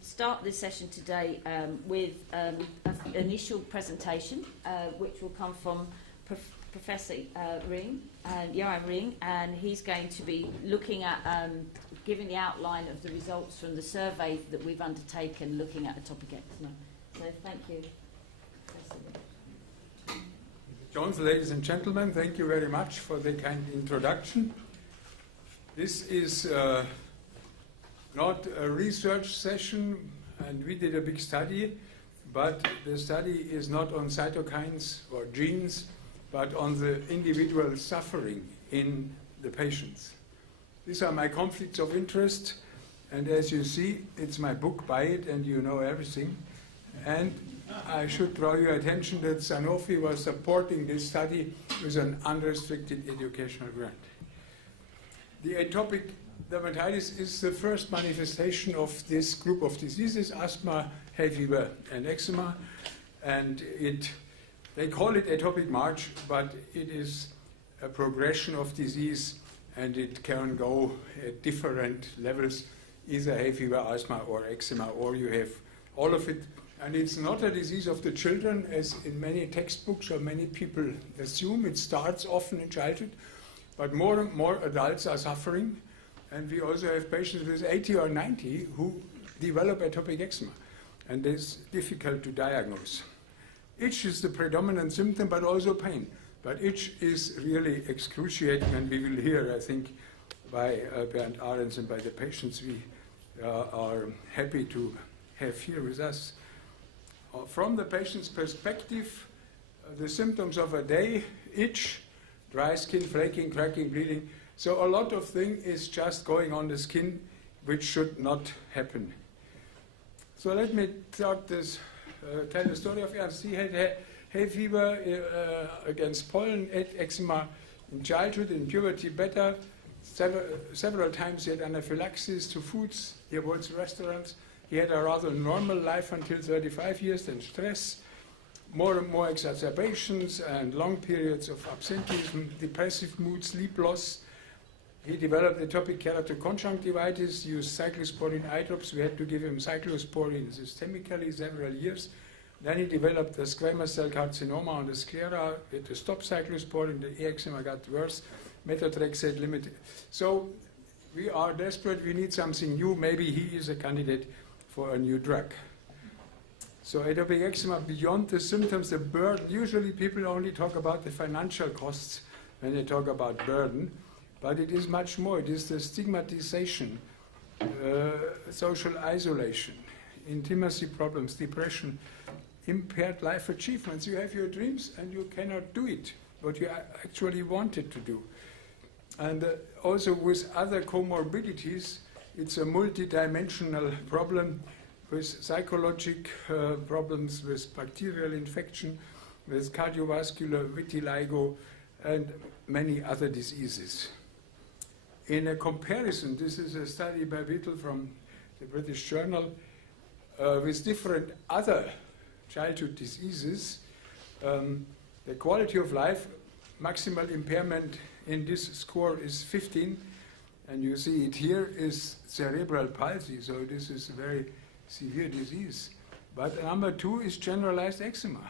start this session today with an initial presentation, which will come from Professor Johannes Ring, and he's going to be looking at giving the outline of the results from the survey that we've undertaken looking at atopic eczema. So thank you, Professor Ring. Jones, ladies and gentlemen, thank you very much for the kind introduction. This is not a research session, and we did a big study, but the study is not on cytokines or genes, but on the individual suffering in the patients. These are my conflicts of interest, and as you see, it's my book, buy it, and you know everything. And I should draw your attention that Sanofi was supporting this study with an unrestricted educational grant. The atopic dermatitis is the first manifestation of this group of diseases, asthma, hay fever, and eczema. And they call it atopic march, but it is a progression of disease, and it can go at different levels, either hay fever, asthma, or eczema, or you have all of it. And it's not a disease of the children, as in many textbooks or many people assume. It starts often in childhood, but more and more adults are suffering. And we also have patients with 80 or 90 who develop atopic eczema, and it's difficult to diagnose. Itch is the predominant symptom, but also pain. But itch is really excruciating, and we will hear, I think, by Bernd Ahrens and by the patients we are happy to have here with us. From the patient's perspective, the symptoms of a day: itch, dry skin, flaking, cracking, bleeding. So a lot of things is just going on the skin, which should not happen. So let me tell the story of Ernst. He had hay fever against pollen, eczema in childhood, in puberty better. Several times he had anaphylaxis to foods. He avoids restaurants. He had a rather normal life until 35 years, then stress, more and more exacerbations and long periods of absenteeism, depressive mood, sleep loss. He developed atopic keratoconjunctivitis, used cyclosporine eye drops. We had to give him cyclosporine systemically several years. Then he developed the squamous cell carcinoma on the sclera. We had to stop cyclosporine. The eczema got worse. Methotrexate limited. So we are desperate. We need something new. Maybe he is a candidate for a new drug. So atopic eczema, beyond the symptoms, the burden. Usually people only talk about the financial costs when they talk about burden. But it is much more. It is the stigmatization, social isolation, intimacy problems, depression, impaired life achievements. You have your dreams and you cannot do it, what you actually wanted to do. And also with other comorbidities, it's a multidimensional problem with psychological problems, with bacterial infection, with cardiovascular vitiligo, and many other diseases. In a comparison, this is a study by Whittle from the British Journal, with different other childhood diseases. The quality of life, maximal impairment in this score is 15, and you see it here is cerebral palsy, so this is a very severe disease. But number 2 is generalized eczema.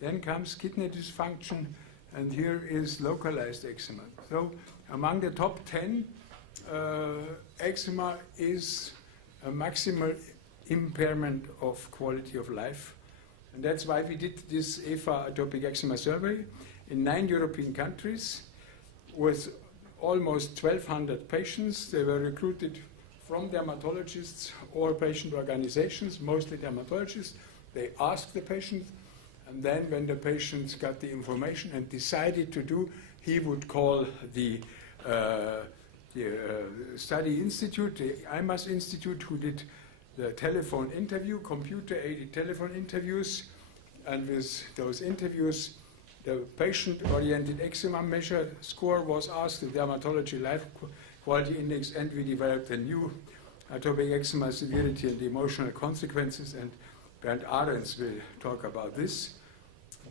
Then comes kidney dysfunction, and here is localized eczema. So among the top 10, eczema is a maximal impairment of quality of life. And that's why we did this EFA atopic eczema survey in 9 European countries with almost 1,200 patients. They were recruited from dermatologists or patient organizations, mostly dermatologists. They asked the patient, and then when the patient got the information and decided to do, he would call the study institute, the IMAS Institute, who did the telephone interview, computer-aided telephone interviews, and with those interviews, the patient-oriented eczema measure score was asked, the dermatology life quality index, and we developed a new atopic eczema severity and emotional consequences, and Bernd Ahrens will talk about this.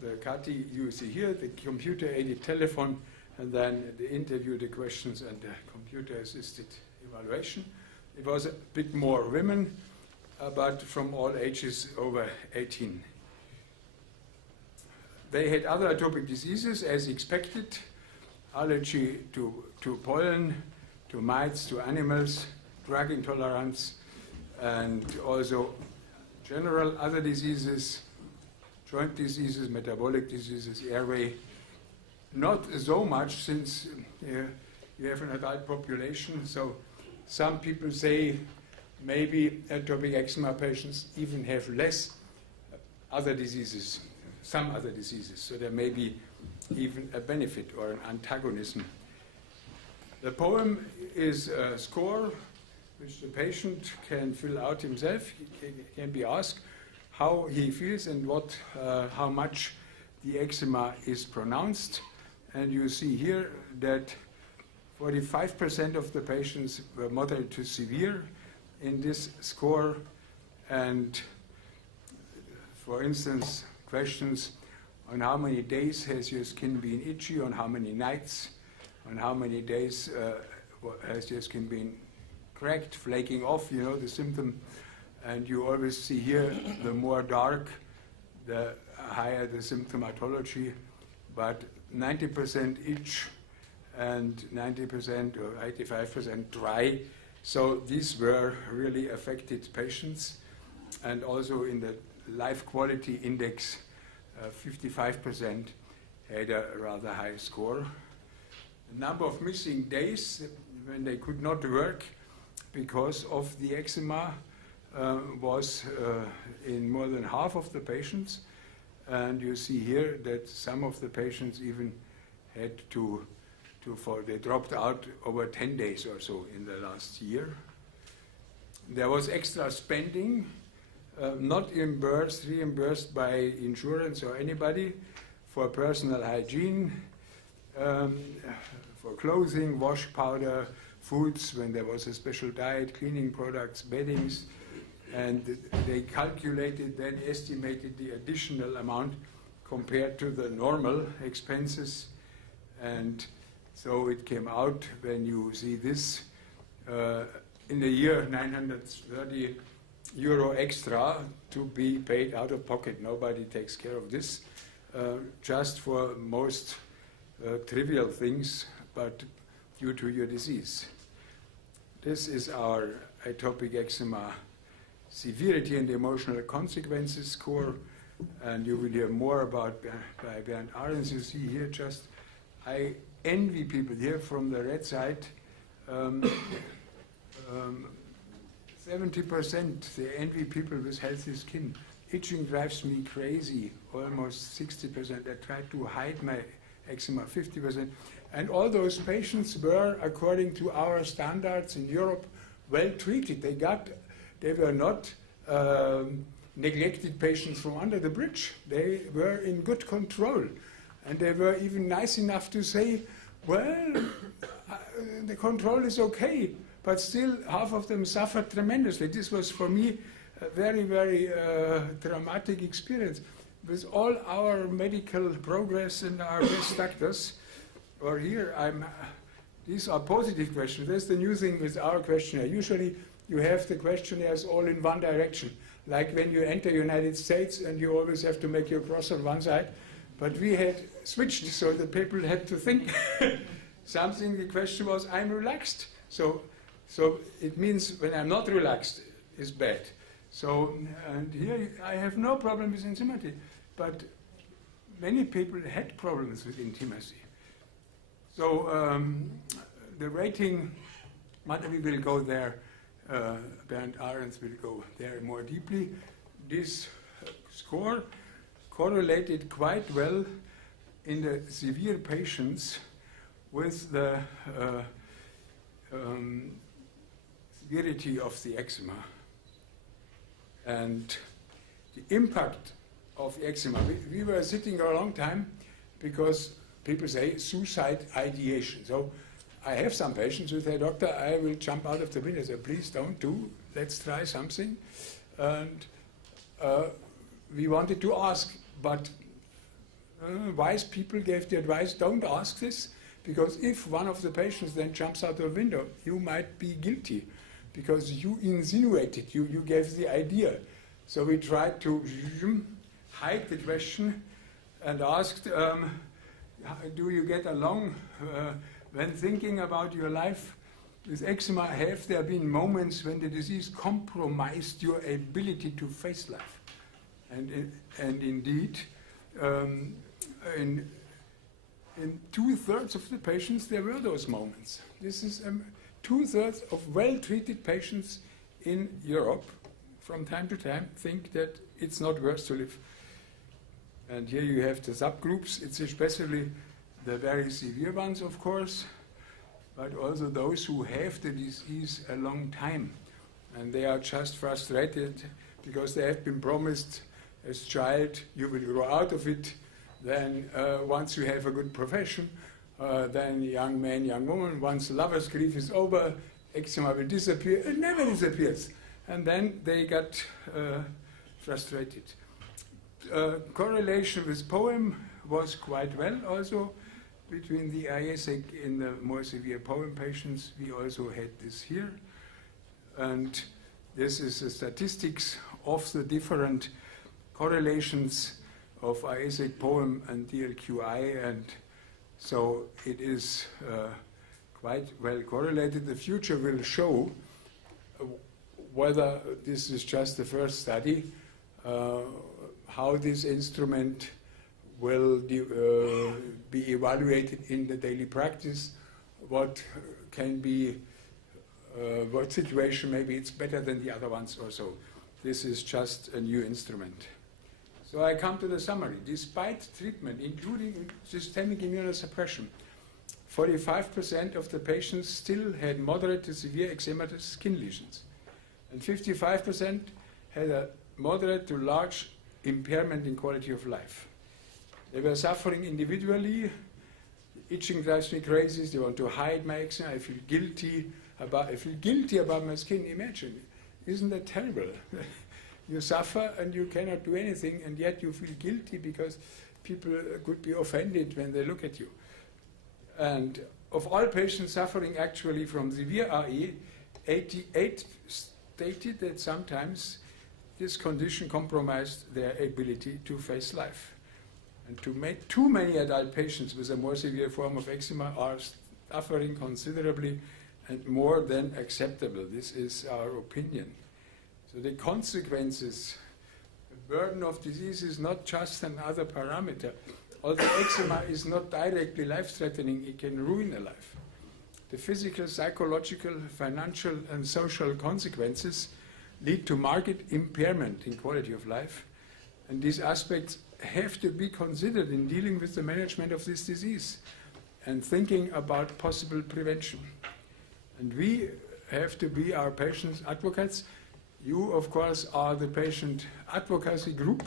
The CATI you see here, the computer-aided telephone, and then the interview, the questions, and the computer-assisted evaluation. It was a bit more women, but from all ages over 18. They had other atopic diseases as expected, allergy to pollen, to mites, to animals, drug intolerance, and also general other diseases, joint diseases, metabolic diseases, airway. Not so much since you have an adult population, so some people say maybe atopic eczema patients even have less other diseases, some other diseases, so there may be even a benefit or an antagonism. The poem is a score which the patient can fill out himself. He can be asked how he feels and how much the eczema is pronounced. And you see here that 45% of the patients were moderate to severe in this score. And for instance, questions on how many days has your skin been itchy, on how many nights, on how many days has your skin been cracked, flaking off, you know, the symptom. And you always see here, the more dark, the higher the symptomatology. But 90% itch and 90% or 85% dry. So these were really affected patients. And also in the life quality index, 55% had a rather high score. The number of missing days when they could not work because of the eczema was in more than half of the patients. And you see here that some of the patients even had they dropped out over 10 days or so in the last year. There was extra spending, not reimbursed by insurance or anybody, for personal hygiene, for clothing, wash powder, foods when there was a special diet, cleaning products, beddings. And they calculated, then estimated the additional amount compared to the normal expenses. And so it came out, when you see this, in the year 930 euro extra to be paid out of pocket. Nobody takes care of this, just for most trivial things, but due to your disease. This is our atopic eczema severity and emotional consequences score, and you will hear more about by Bernd Ahrens. You see here just, I envy people here from the red side. 70% they envy people with healthy skin. Itching drives me crazy, almost 60%. I try to hide my eczema, 50%. And all those patients were, according to our standards in Europe, well treated. They were not neglected patients from under the bridge. They were in good control. And they were even nice enough to say, well, the control is okay, but still half of them suffered tremendously. This was for me a very, very traumatic experience. With all our medical progress and our best doctors, or here, these are positive questions. That's the new thing with our questionnaire. Usually you have the questionnaires all in one direction, like when you enter the United States and you always have to make your cross on one side. But we had switched, so the people had to think something. The question was, I'm relaxed. So it means when I'm not relaxed, it's bad. So, and here I have no problem with intimacy, but many people had problems with intimacy. So the rating, but we will go there. Bernd Ahrens will go there more deeply. This score correlated quite well in the severe patients with the severity of the eczema. And the impact of the eczema, we were sitting a long time because people say suicide ideation. So I have some patients who say, doctor, I will jump out of the window. So please don't do, let's try something. And we wanted to ask, but wise people gave the advice, don't ask this, because if one of the patients then jumps out the window, you might be guilty. because you insinuated, you gave the idea. So we tried to hide the question and asked, do you get along when thinking about your life with eczema? Have there been moments when the disease compromised your ability to face life? And indeed, in 2/3 of the patients, there were those moments. This is 2/3 of well-treated patients in Europe from time to time think that it's not worth to live. And here you have the subgroups. It's especially the very severe ones, of course, but also those who have the disease a long time. And they are just frustrated because they have been promised as child, you will grow out of it. Then once you have a good profession, then young man, young woman, once lover's grief is over, eczema will disappear. It never disappears. And then they got frustrated. Correlation with poem was quite well also between the ISEC in the more severe poem patients. We also had this here. And this is the statistics of the different correlations of ISEC poem and DLQI, and so it is quite well correlated. The future will show whether this is just the first study, how this instrument will be evaluated in the daily practice, what can be, what situation maybe it's better than the other ones or so. This is just a new instrument. So I come to the summary. Despite treatment, including systemic immunosuppression, 45% of the patients still had moderate to severe eczematous skin lesions. And 55% had a moderate to large impairment in quality of life. They were suffering individually. Itching drives me crazy. They want to hide my eczema. I feel guilty about my skin. Imagine, isn't that terrible? You suffer and you cannot do anything, and yet you feel guilty because people could be offended when they look at you. And of all patients suffering actually from severe RE, 88 stated that sometimes this condition compromised their ability to face life. And too many adult patients with a more severe form of eczema are suffering considerably and more than acceptable. This is our opinion. So the consequences, the burden of disease is not just another parameter. Although eczema is not directly life-threatening, it can ruin a life. The physical, psychological, financial, and social consequences lead to marked impairment in quality of life. And these aspects have to be considered in dealing with the management of this disease and thinking about possible prevention. And we have to be our patients' advocates. You, of course, are the patient advocacy group,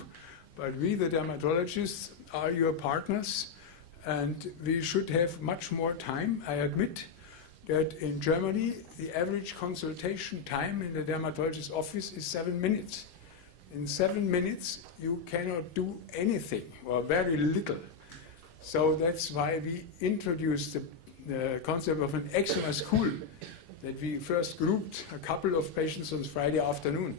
but we, the dermatologists, are your partners, and we should have much more time. I admit that in Germany, the average consultation time in the dermatologist's office is 7 minutes. In 7 minutes, you cannot do anything, or very little. So that's why we introduced the concept of an eczema school, that we first grouped a couple of patients on Friday afternoon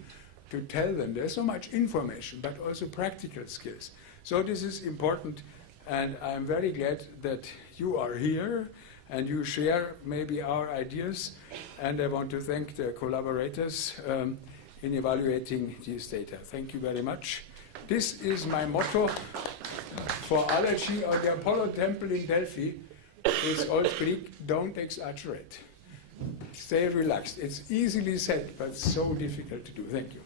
to tell them there's so much information, but also practical skills. So this is important, and I'm very glad that you are here and you share maybe our ideas, and I want to thank the collaborators in evaluating these data. Thank you very much. This is my motto for allergy on the Apollo temple in Delphi. It's Old Greek, don't exaggerate. Stay relaxed. It's easily said, but so difficult to do. Thank you.